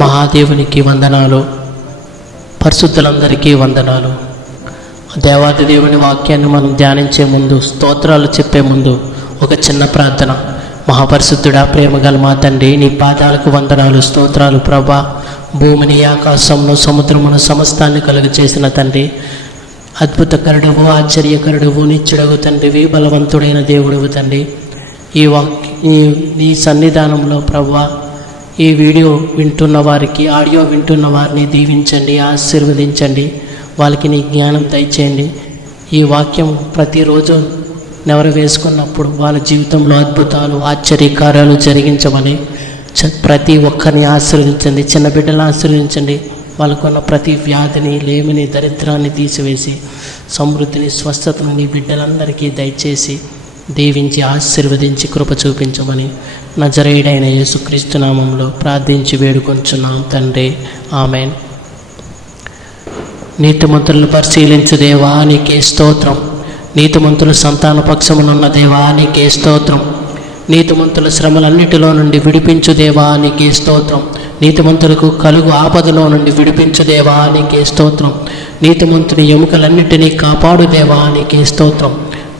మహాదేవునికి వందనాలు, పరిశుద్ధులందరికీ వందనాలు. దేవాది దేవుని వాక్యాన్ని మనం ధ్యానించే ముందు, స్తోత్రాలు చెప్పే ముందు ఒక చిన్న ప్రార్థన. మహాపరిశుద్ధుడా, ప్రేమగల మా తండ్రి, నీ పాదాలకు వందనాలు, స్తోత్రాలు ప్రభా. భూమిని, ఆకాశమును, సముద్రమును, సమస్తాన్ని కలుగు చేసిన తండ్రి, అద్భుతకరుడువు, ఆశ్చర్యకరుడువు, నిత్యుడవు తండ్రివి, బలవంతుడైన దేవుడువు తండ్రి. ఈ సన్నిధానంలో ప్రభా, ఈ వీడియో వింటున్న వారికి, ఆడియో వింటున్న వారిని దీవించండి, ఆశీర్వదించండి. వాళ్ళకి నీ జ్ఞానం దయచేయండి. ఈ వాక్యం ప్రతిరోజు నెవరు వేసుకున్నప్పుడు వాళ్ళ జీవితంలో అద్భుతాలు, ఆశ్చర్యకార్యాలు జరిగించమని ప్రతి ఒక్కరిని ఆశీర్వదించండి. చిన్న బిడ్డలను ఆశీర్వదించండి. వాళ్ళకున్న ప్రతి వ్యాధిని, లేమిని, దరిద్రాన్ని తీసివేసి సమృద్ధిని, స్వస్థతను నీ బిడ్డలందరికీ దయచేసి దీవించి ఆశీర్వదించి కృప చూపించమని నజరేయుడైన యేసుక్రీస్తు నామంలో ప్రార్థించి వేడుకొంచున్నాం తండ్రి, ఆమెన్. నీతిమంతులను పరిశీలించు దేవా, నీకే స్తోత్రం. నీతిమంతుల సంతాన పక్షమునున్న దేవా, నీకే స్తోత్రం. నీతిమంతుల శ్రమలన్నిటిలో నుండి విడిపించు దేవా, నీకే స్తోత్రం. నీతిమంతులకు కలుగు ఆపదలో నుండి విడిపించు దేవా, నీకే స్తోత్రం. నీతిమంతుని ఎముకలన్నిటినీ కాపాడు దేవా, నీకే స్తోత్రం.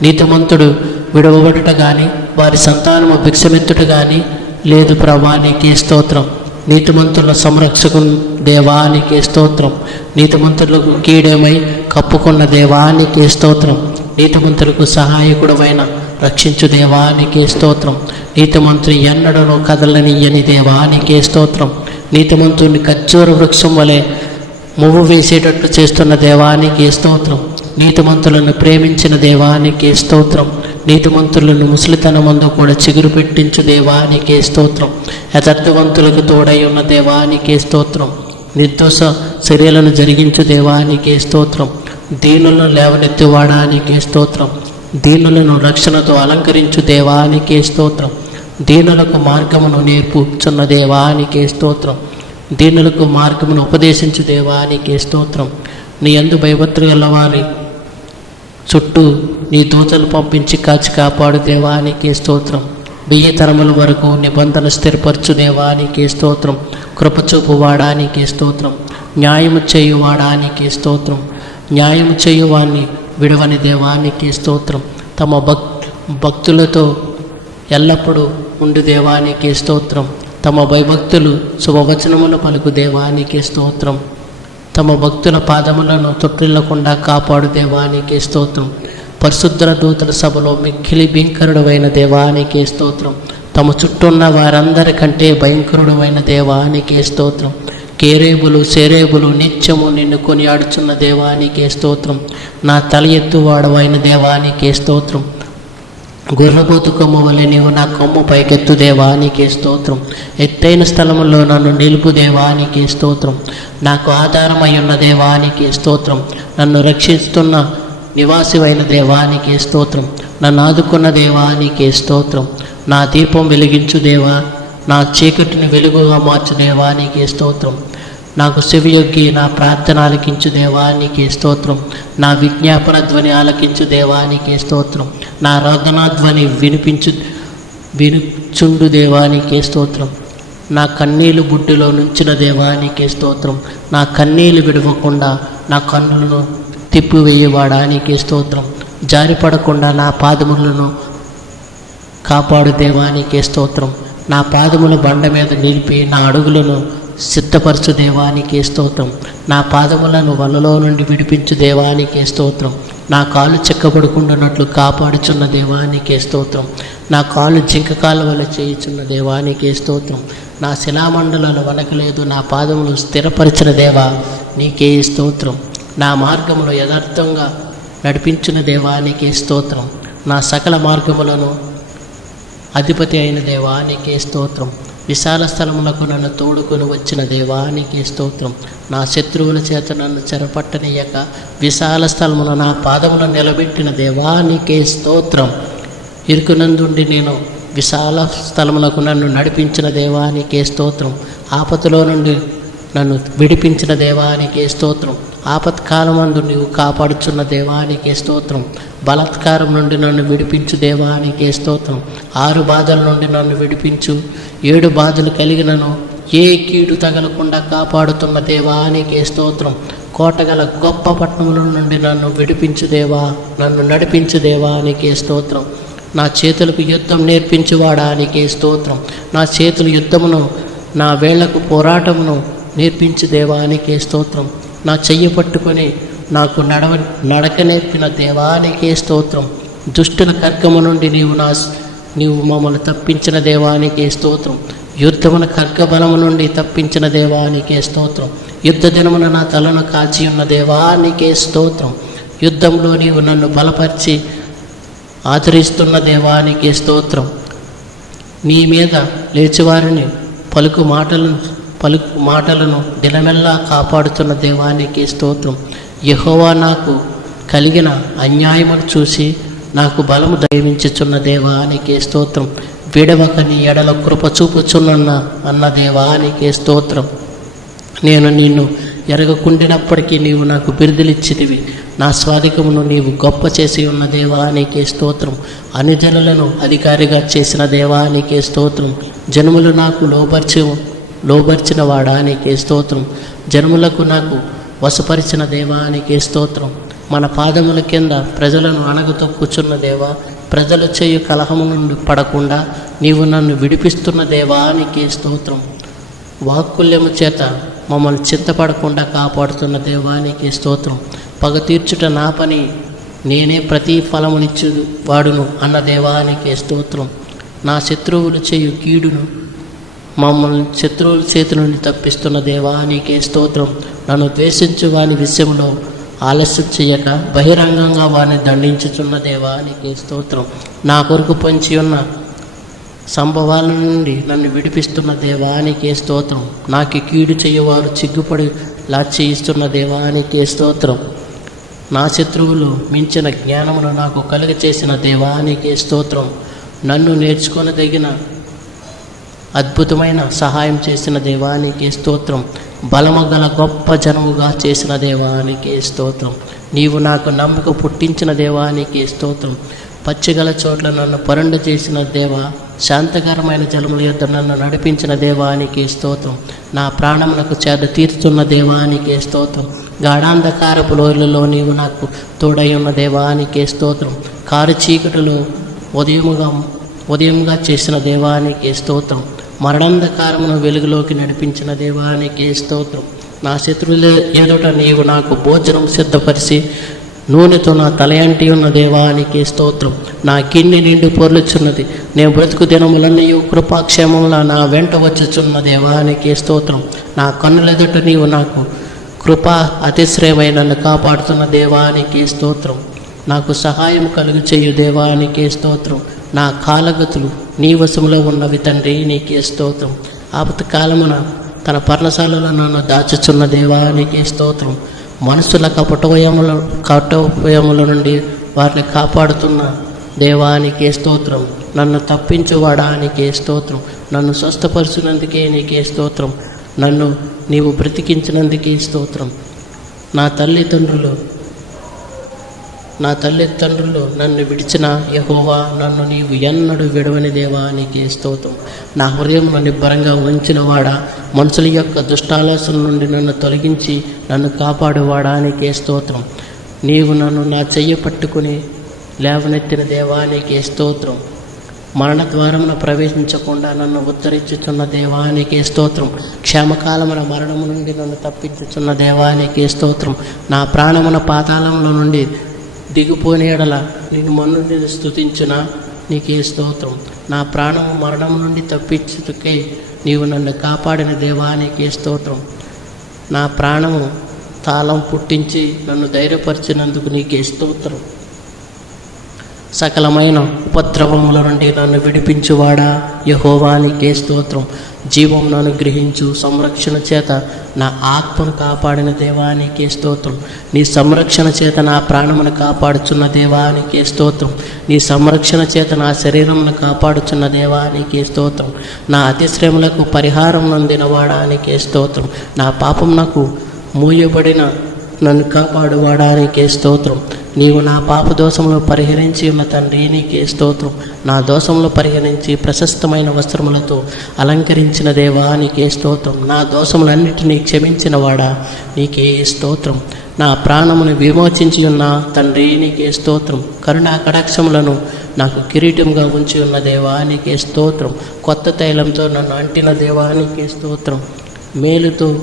నీతిమంతుడు విడవబడుట కానీ, వారి సంతానము భిక్షమెత్తుట కానీ లేదు ప్రభా, నీకే స్తోత్రం. నీతిమంతుల సంరక్షకు దేవానికి స్తోత్రం. నీతిమంతులకు కీడేమై కప్పుకున్న దేవానికి స్తోత్రం. నీతిమంతులకు సహాయకుడమైన రక్షించు దేవానికి స్తోత్రం. నీతిమంతుని ఎన్నడను కదలనియని దేవానికి స్తోత్రం. నీతిమంతుని ఖర్జూర వృక్షం వలె మువ్వు వేసేటట్లు చేస్తున్న దేవానికి స్తోత్రం. నీతిమంతులను ప్రేమించిన దేవానికి స్తోత్రం. నీతిమంతులను ముసలితనమందు కూడా చిగురు పెట్టించు దేవానికే స్తోత్రం. యథార్థవంతులకు తోడై ఉన్న దేవానికే స్తోత్రం. నిర్దోష చర్యలను జరిగించు దేవానికే స్తోత్రం. దీనులను లేవనెత్తువాడానికి స్తోత్రం. దీనులను రక్షణతో అలంకరించు దేవానికే స్తోత్రం. దీనులకు మార్గమును నేర్పుచున్న దేవానికే స్తోత్రం. దీనులకు మార్గమును ఉపదేశించు దేవానికే స్తోత్రం. నీ యందు భయభక్తులు గలవారి చుట్టూ నీ దూతలు పంపించి కాచి కాపాడు దేవానికి స్తోత్రం. 1000 తరముల వరకు నిబంధన స్థిరపరచు దేవానికి స్తోత్రం. కృపచూపు వాడానికి స్తోత్రం. న్యాయము చేయువాడానికి స్తోత్రం. న్యాయము చేయువాన్ని విడవని దేవానికి స్తోత్రం. తమ భక్తులతో ఎల్లప్పుడూ ఉండు దేవానికి స్తోత్రం. తమ భయభక్తులు శుభవచనములు పలుకు దేవానికి స్తోత్రం. తమ భక్తుల పాదములను తొట్టిల్లకుండా కాపాడు దేవానికి స్తోత్రం. పరిశుద్ధ దూతల సభలో మిక్కిలి భయంకరుడైన దేవానికి స్తోత్రం. తమ చుట్టూ ఉన్న వారందరికంటే భయంకరుడైన దేవానికి స్తోత్రం. కేరేబులు, సెరేబులు నిత్యము నిన్ను కొనియాడుచున్న దేవానికి స్తోత్రం. నా తల ఎత్తువాడవైన దేవానికి స్తోత్రం. గొర్రెబోతు కొమ్ము వలె నీవు నా కొమ్ము పైకెత్తు దేవానికి స్తోత్రం. ఎత్తైన స్థలములో నన్ను నిలుపు దేవానికి స్తోత్రం. నాకు ఆధారమై ఉన్న దేవానికి స్తోత్రం. నన్ను రక్షిస్తున్న నివాసివైన దేవానికి స్తోత్రం. నన్ను ఆదుకున్న దేవానికి స్తోత్రం. నా దీపం వెలిగించు దేవా, నా చీకటిని వెలుగుగా మార్చు దేవానికి స్తోత్రం. నాకు చెవియొగ్గి నా ప్రార్థన ఆలకించు దేవానికి స్తోత్రం. నా విజ్ఞాపన ధ్వని ఆలకించు దేవానికి స్తోత్రం. నా రోదనా ధ్వని వినుచుండు దేవానికి స్తోత్రం. నా కన్నీళ్ళు బుడ్డిలో నుంచిన దేవానికి స్తోత్రం. నా కన్నీళ్ళు విడవకుండా నా కన్నులను తిప్పివేయవాడానికి స్తోత్రం. జారిపడకుండా నా పాదములను కాపాడు దేవానికి స్తోత్రం. నా పాదముల బండ మీద నిలిపి నా అడుగులను సిద్ధపరచు దేవానికి స్తోత్రం. నా పాదములను వలలో నుండి విడిపించు దేవానికి స్తోత్రం. నా కాలు చెక్కబడుకుంటున్నట్లు కాపాడుచున్న దేవానికి స్తోత్రం. నా కాలు జింక కాలు వల్ల చేయుచున్న దేవానికి స్తోత్రం. నా శిలామండలను వనకలేదు, నా పాదములు స్థిరపరిచిన దేవా నీకే స్తోత్రం. నా మార్గములు యథార్థంగా నడిపించిన దేవానికి స్తోత్రం. నా సకల మార్గములను అధిపతి అయిన దేవానికి స్తోత్రం. విశాల స్థలములకు నన్ను తోడుకొని వచ్చిన దేవానికి స్తోత్రం. నా శత్రువుల చేత నన్ను చెరపట్టనీయక విశాల స్థలమున నా పాదములను నిలబెట్టిన దేవానికి స్తోత్రం. ఇరుకునందుండి నేను విశాల స్థలములకు నన్ను నడిపించిన దేవానికి స్తోత్రం. ఆపదలో నుండి నన్ను విడిపించిన దేవానికి స్తోత్రం. ఆపత్కాలమందు నీవు కాపాడుచున్న దేవానికి స్తోత్రం. బలాత్కారం నుండి నన్ను విడిపించు దేవానికి స్తోత్రం. 6 బాధల నుండి నన్ను విడిపించు. 7 బాధలు కలిగినను ఏ కీడు తగలకుండా కాపాడుతున్న దేవా నీకే స్తోత్రం. కోటగల గొప్ప పట్టణముల నుండి నన్ను విడిపించు దేవా, నన్ను నడిపించు దేవా నీకే స్తోత్రం. నా చేతులకు యుద్ధం నేర్పించువాడా నీకే స్తోత్రం. నా చేతుల యుద్ధమును, నా వేళ్లకు పోరాటమును నేర్పించు దేవా నీకే స్తోత్రం. నా చెయ్యి పట్టుకొని నాకు నడక నేర్పిన దేవా నీకే స్తోత్రం. దుష్టుల ఖడ్గము నుండి నీవు మమ్మల్ని తప్పించిన దేవా నీకే స్తోత్రం. యుద్ధమున ఖడ్గబలము నుండి తప్పించిన దేవా నీకే స్తోత్రం. యుద్ధ దినమున నా తలను కాచి ఉన్న దేవా నీకే స్తోత్రం. యుద్ధంలో నీవు నన్ను బలపరిచి ఆదరిస్తున్న దేవా నీకే స్తోత్రం. నీ మీద లేచివారిని పలుకు మాటలను దినమెల్లా కాపాడుతున్న దేవా నీకే స్తోత్రం. యెహోవా నాకు కలిగిన అన్యాయమును చూసి నాకు బలము దయవించుచున్న దేవా నీకే స్తోత్రం. విడవక నీ ఎడల కృప చూపుచున్న దేవా నీకే స్తోత్రం. నేను నిన్ను ఎరగకుండినప్పటికీ నీవు నాకు బిరుదులిచ్చితివి. నా స్వాధికమును నీవు గొప్ప చేసి ఉన్న దేవా నీకే స్తోత్రం. అనుజనులను అధికారిగా చేసిన దేవా నీకే స్తోత్రం. జనములు నాకు లోబర్చిన వాడా నీకే స్తోత్రం. జనములకు నాకు వశపరిచిన దేవా నీకే స్తోత్రం. మన పాదముల కింద ప్రజలను అణగతొక్కుచున్న దేవా, ప్రజలు చేయు కలహము నుండి పడకుండా నీవు నన్ను విడిపిస్తున్న దేవా నీకే స్తోత్రం. వాక్కుల్యము చేత మమ్మల్ని చింతపడకుండా కాపాడుతున్న దేవా నీకే స్తోత్రం. పగ తీర్చుట నా పని, నేనే ప్రతి ఫలమునిచ్చు వాడును అన్న దేవా నీకే స్తోత్రం. నా శత్రువులు చేయు కీడును మమ్మల్ని శత్రువుల చేతి నుండి తప్పిస్తున్న దేవా నీకే స్తోత్రం. నన్ను ద్వేషించు వాని విషయంలో ఆలస్యం చేయక బహిరంగంగా వారిని దండించుచున్న దేవా నీకే స్తోత్రం. నా కొరకు పొంచి ఉన్న సంభవాల నుండి నన్ను విడిపిస్తున్న దేవా నీకే స్తోత్రం. నాకు కీడు చేయవారు చిగ్గుపడి లాచేయిస్తున్న దేవా నీకే స్తోత్రం. నా శత్రువులు మించిన జ్ఞానమును నాకు కలుగ చేసిన దేవా నీకే స్తోత్రం. నన్ను నేర్చుకొనదగిన అద్భుతమైన సహాయం చేసిన దేవా నీకే స్తోత్రం. బలము గల గొప్ప జనముగా చేసిన దేవా నీకే స్తోత్రం. నీవు నాకు నమ్మక పుట్టించిన దేవా నీకే స్తోత్రం. పచ్చిగల చోట్ల నన్ను పరుండ చేసిన దేవా, శాంతకరమైన జలముల యొద్ద నన్ను నడిపించిన దేవా నీకే స్తోత్రం. నా ప్రాణమునకు చేద తీర్చుతున్న దేవా నీకే స్తోత్రం. గాఢాంధకారపు లోయలలో నీవు నాకు తోడై ఉన్న దేవా నీకే స్తోత్రం. కారు చీకటిలో ఉదయముగా చేసిన దేవా నీకే స్తోత్రం. మరణాంధకారమును వెలుగులోకి నడిపించిన దేవా నీకే స్తోత్రం. నా శత్రువుల ఎదుట నీవు నాకు భోజనం సిద్ధపరిచి నూనెతో నా తలయంటి ఉన్న దేవా నీకే స్తోత్రం. నా గిన్నె నిండి పొర్లుచున్నది. నేను బ్రతుకు దినములన్నీ కృపాక్షేమంలో నా వెంట వచ్చుచున్న దేవా నీకే స్తోత్రం. నా కన్నులెదుట నీవు నాకు కృపా అతిశ్రయమై నన్ను కాపాడుతున్న దేవా నీకే స్తోత్రం. నాకు సహాయం కలుగు చేయు దేవా నీకే స్తోత్రం. నా కాలగతులు నీ వశములో ఉన్నవి తండ్రి నీకే స్తోత్రం. ఆపత్కాలమున తన పర్ణశాలలో నన్ను దాచుచున్న దేవా నీకే స్తోత్రం. మనుషుల కపటోపయముల నుండి వారిని కాపాడుతున్న దేవా నీకే స్తోత్రం. నన్ను తప్పించువాడా నీకే స్తోత్రం. నన్ను స్వస్థపరిచినందుకే నీకే స్తోత్రం. నన్ను నీవు బ్రతికించినందుకే స్తోత్రం. నా తల్లిదండ్రులు నన్ను విడిచిన యెహోవా, నన్ను నీవు ఎన్నడూ విడవని దేవా నీకే స్తోత్రం. నా హృదయమును నిబ్బరంగా ఉంచిన వాడా, మనుషుల యొక్క దుష్టాలోచన నుండి నన్ను తొలగించి నన్ను కాపాడువాడా నీకే స్తోత్రం. నీవు నన్ను నా చెయ్యి పట్టుకుని లేవనెత్తిన దేవా నీకే స్తోత్రం. మరణ ద్వారమున ప్రవేశించకుండా నన్ను ఉద్ధరించుచున్న దేవా నీకే స్తోత్రం. క్షేమకాలమున మరణము నుండి నన్ను తప్పించుచున్న దేవా నీకే స్తోత్రం. నా ప్రాణమున పాతాళముల నుండి దిగిపోని ఎడల నేను మన్నుని స్తుతించునా నీకే స్తోత్రం. నా ప్రాణము మరణము నుండి తప్పించుటకై నీవు నన్ను కాపాడిన దేవా నీకే స్తోత్రం. నా ప్రాణము తాళం పుట్టించి నన్ను ధైర్యపరిచినందుకు నీకే స్తోత్రం. సకలమైన ఉపద్రవముల నుండి నన్ను విడిపించువాడా యెహోవా నీకే స్తోత్రం. జీవమును అనుగ్రహించు సంరక్షణ చేత నా ఆత్మను కాపాడిన దేవా నీకే స్తోత్రం. నీ సంరక్షణ చేత నా ప్రాణమును కాపాడుచున్న దేవా నీకే స్తోత్రం. నీ సంరక్షణ చేత నా శరీరమును కాపాడుచున్న దేవా నీకే స్తోత్రం. నా అతిశ్రమలకు పరిహారం నొందిన వాడా నీకే స్తోత్రం. నా పాపమునకు మూయబడిన నన్ను కాపాడువాడా నీకే స్తోత్రం. నీవు నా పాప దోషంలో పరిహరించి ఉన్న తండ్రి నీకే స్తోత్రం. నా దోషంలో పరిహరించి ప్రశస్తమైన వస్త్రములతో అలంకరించిన దేవా నీకే స్తోత్రం. నా దోషములన్నిటినీ క్షమించిన వాడా నీకే స్తోత్రం. నా ప్రాణమును విమోచించి ఉన్న తండ్రి నీకే స్తోత్రం. కరుణా కటాక్షములను నాకు కిరీటంగా ఉంచి ఉన్న దేవా నీకే స్తోత్రం. కొత్త తైలంతో నన్ను అంటిన దేవా నీకే స్తోత్రం. మేలుతో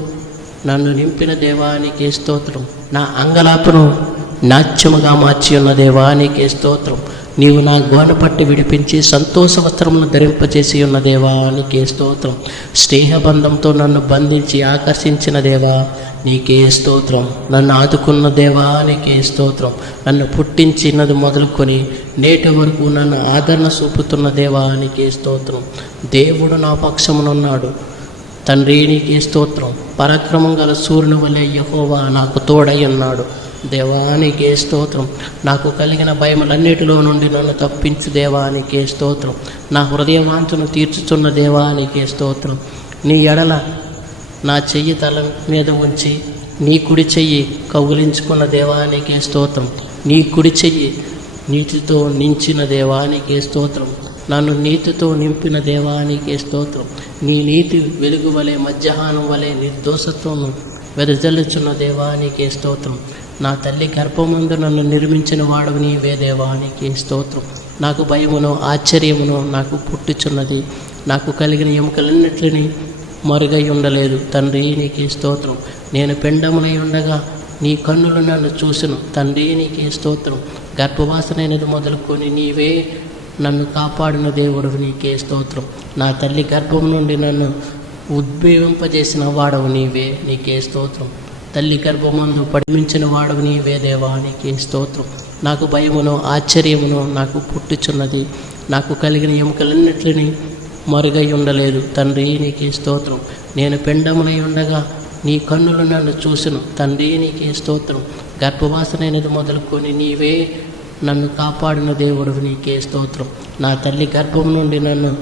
నన్ను నింపిన దేవా నీకే స్తోత్రం. నా అంగలాపును నాట్యముగా మార్చి ఉన్న దేవా నీకే స్తోత్రం. నీవు నా గోన పట్టి విడిపించి సంతోష వస్త్రమును ధరింపచేసి ఉన్న దేవా నీకే స్తోత్రం. స్నేహబంధంతో నన్ను బంధించి ఆకర్షించిన దేవా నీకే స్తోత్రం. నన్ను ఆదుకున్న దేవా నీకే స్తోత్రం. నన్ను పుట్టించినది మొదలుకొని నేటి వరకు నన్ను ఆదరణ చూపుతున్న దేవా నీకే స్తోత్రం. దేవుడు నా పక్షమునున్నాడు తండ్రి నీకే స్తోత్రం. పరాక్రమం గల సూర్యుని వలె యెహోవా నాకు తోడై ఉన్నాడు. దేవా నీకే స్తోత్రం. నాకు కలిగిన భయములన్నిటిలో నుండి నన్ను తప్పించు దేవా నీకే స్తోత్రం. నా హృదయవాంఛను తీర్చుచున్న దేవా నీకే స్తోత్రం. నీ ఎడల నా చెయ్యి తల మీద ఉంచి నీ కుడి చెయ్యి కౌగిలించుకున్న దేవా నీకే స్తోత్రం. నీ కుడి చెయ్యి నీటితో నించిన దేవా నీకే స్తోత్రం. నన్ను నీతితో నింపిన దేవా నీకే స్తోత్రం. నీ నీతి వెలుగు వలె మధ్యాహ్నం వలె నిర్దోషత్వము వెదజల్లుచున్న దేవా నీకే స్తోత్రం. నా తల్లి గర్భమందు నన్ను నిర్మించిన వాడవు నీవే దేవా నీకే స్తోత్రం. నాకు భయమును ఆశ్చర్యమును నాకు పుట్టుచున్నది. నాకు కలిగిన ఎముకలన్నిటిని మరుగై ఉండలేదు తండ్రి నీకే స్తోత్రం. నేను పిండమునై ఉండగా నీ కన్నులు నన్ను చూసును తండ్రి నీకే స్తోత్రం. గర్భవాసనైనది మొదలుకొని నీవే నన్ను కాపాడిన దేవుడు నీకే స్తోత్రం. నా తల్లి గర్భం నుండి నన్ను ఉద్భవింపజేసిన వాడవు నీవే నీకే స్తోత్రం. తల్లి గర్భమందు పడిమించిన వాడవు నీవే దేవా నీకే స్తోత్రం. నాకు భయమును ఆశ్చర్యమును నాకు పుట్టుచున్నది. నాకు కలిగిన ఎముకలన్నిటిని మరుగై ఉండలేదు తండ్రి నీకే స్తోత్రం. నేను పిండమునై ఉండగా నీ కన్నులు నన్ను చూసును తండ్రి నీకే స్తోత్రం. గర్భవాసనైనది మొదలుకొని నీవే నన్ను కాపాడిన దేవుడు నీకే స్తోత్రం. నా తల్లి గర్భం నుండి నన్ను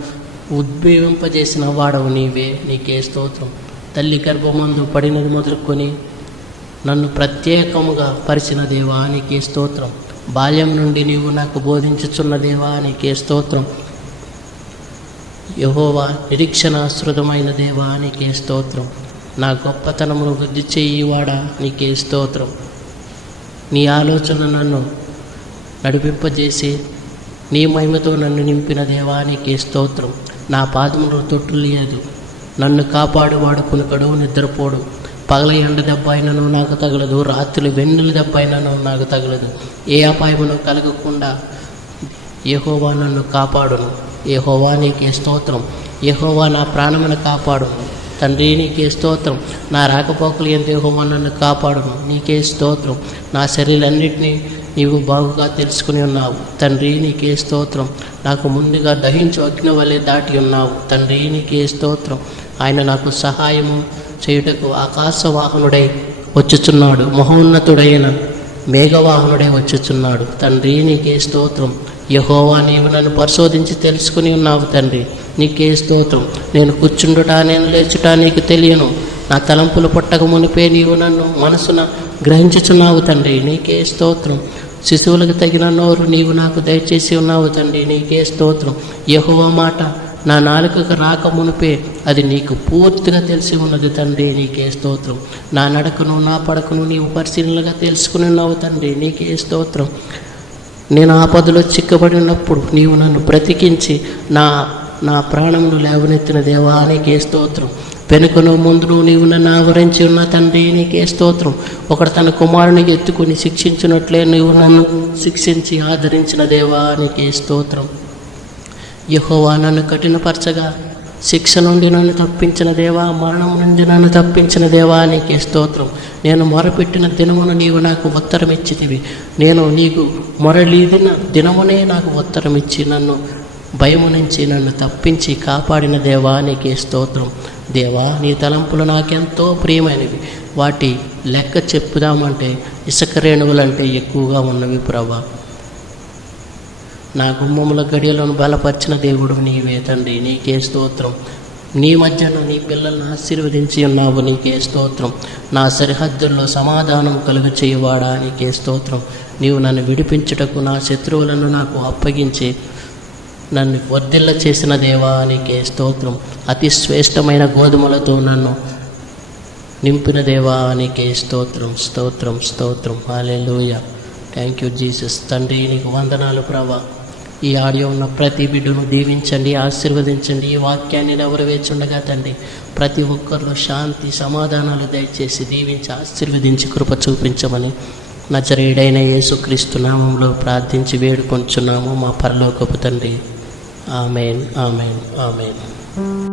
ఉద్భవింపజేసిన వాడవు నీవే నీకే స్తోత్రం. తల్లి గర్భమందు పడినది మొదలుకొని నన్ను ప్రత్యేకముగా పరిచిన దేవా నీకే స్తోత్రం. బాల్యం నుండి నీవు నాకు బోధించుచున్న దేవా నీకే స్తోత్రం. యెహోవా నిరీక్షణాశ్రుతమైన దేవా నీకే స్తోత్రం. నా గొప్పతనమును వృద్ధి చేయువాడా నీకే స్తోత్రం. నీ ఆలోచన నన్ను నడిపింపజేసి నీ మహిమతో నన్ను నింపిన దేవా నీకే స్తోత్రం. నా పాదములు తొట్టులేదు. నన్ను కాపాడువాడు కునుకడు నిద్రపోడు. పగల ఎండ దెబ్బ అయినను నాకు తగలదు. రాత్రి వెన్నుల దెబ్బ అయినను నాకు తగలదు. ఏ అపాయమును కలగకుండా యెహోవా నన్ను కాపాడును. యెహోవా నీకే స్తోత్రం. యెహోవా నా ప్రాణమును కాపాడును తండ్రి నీకే స్తోత్రం. నా రాకపోకలు ఎంత యెహోవా నన్ను కాపాడును నీకే స్తోత్రం. నా శరీరాన్నింటినీ నీవు బాగుగా తెలుసుకుని ఉన్నావు తండ్రి నీకే స్తోత్రం. నాకు ముందుగా దహించు అగ్ని వలె దాటి ఉన్నావు తండ్రి నీకే స్తోత్రం. ఆయన నాకు సహాయము చేయుటకు ఆకాశవాహనుడై వచ్చుచున్నాడు. మహోన్నతుడైన మేఘవాహనుడై వచ్చుచున్నాడు తండ్రి నీకే స్తోత్రం. యెహోవా నీవు నన్ను పరిశోధించి తెలుసుకుని ఉన్నావు తండ్రి నీకే స్తోత్రం. నేను కూర్చుండుట నేను లేచుట నీకు తెలియను. నా తలంపులు పుట్టక మునిపే నీవు నన్ను మనసున గ్రహించుచున్నావు తండ్రి నీకే స్తోత్రం. శిశువులకు తగిన నోరు నీవు నాకు దయచేసి ఉన్నావు తండ్రి నీకే స్తోత్రం. యెహోవా మాట నా నాలుకకు రాక మునిపే అది నీకు పూర్తిగా తెలిసి ఉన్నది తండ్రి నీకే స్తోత్రం. నా నడకను నా పడకను నీవు పరిశీలనగా తెలుసుకుని ఉన్నావు తండ్రి నీకే స్తోత్రం. నేను ఆపదలో చిక్కబడి ఉన్నప్పుడు నీవు నన్ను బ్రతికించి నా ప్రాణమును లేవనెత్తిన దేవా నీకే స్తోత్రం. వెనుకను ముందును నీవు నన్ను ఆవరించి ఉన్న తండ్రి నీకే స్తోత్రం. ఒకడు తన కుమారుని ఎత్తుకుని శిక్షించినట్లే నీవు నన్ను శిక్షించి ఆదరించిన దేవా నీకే స్తోత్రం. యెహోవా నన్ను కఠినపరచగా శిక్ష నుండి నన్ను తప్పించిన దేవా, మరణం నుండి నన్ను తప్పించిన దేవా నీకే స్తోత్రం. నేను మొరపెట్టిన దినమున నీవు నాకు ఉత్తరం ఇచ్చితివి. నేను నీకు మొరలీదిన దినమునే నాకు ఉత్తరం ఇచ్చి నన్ను భయము నుంచి నన్ను తప్పించి కాపాడిన దేవా నీకే స్తోత్రం. దేవా నీ తలంపులు నాకెంతో ప్రియమైనవి. వాటి లెక్క చెప్పుదామంటే ఇసుక రేణువులంటే ఎక్కువగా ఉన్నవి ప్రభా. నా గుమ్మముల గడియలను బలపరిచిన దేవుడు నీవే తండ్రి నీకే స్తోత్రం. నీ మధ్యన నీ పిల్లల్ని ఆశీర్వదించి ఉన్నావు, నీకే స్తోత్రం. నా సరిహద్దుల్లో సమాధానం కలుగ చేయవాడా, నీకే స్తోత్రం. నీవు నన్ను విడిపించుటకు నా శత్రువులను నాకు అప్పగించి నన్ను వర్ధిల్ల చేసిన దేవా, నీకే స్తోత్రం. అతి శ్రేష్టమైన గోధుమలతో నన్ను నింపిన దేవా, నీకే స్తోత్రం, స్తోత్రం, స్తోత్రం. హల్లెలూయా. Thank you Jesus. తండ్రి నీకు వందనాలు ప్రభా. ఈ ఆడియో ఉన్న ప్రతి బిడ్డను దీవించండి, ఆశీర్వదించండి. ఈ వాక్యాన్ని ఎవరు వేచుండగా తండ్రి ప్రతి ఒక్కరిలో శాంతి సమాధానాలు దయచేసి దీవించి ఆశీర్వదించి కృప చూపించమని నజరేయుడైన యేసుక్రీస్తు నామంలో ప్రార్థించి వేడుకొంచున్నాము మా పరలోకపు తండ్రి. ఆమేన్, ఆమేన్, ఆమేన్.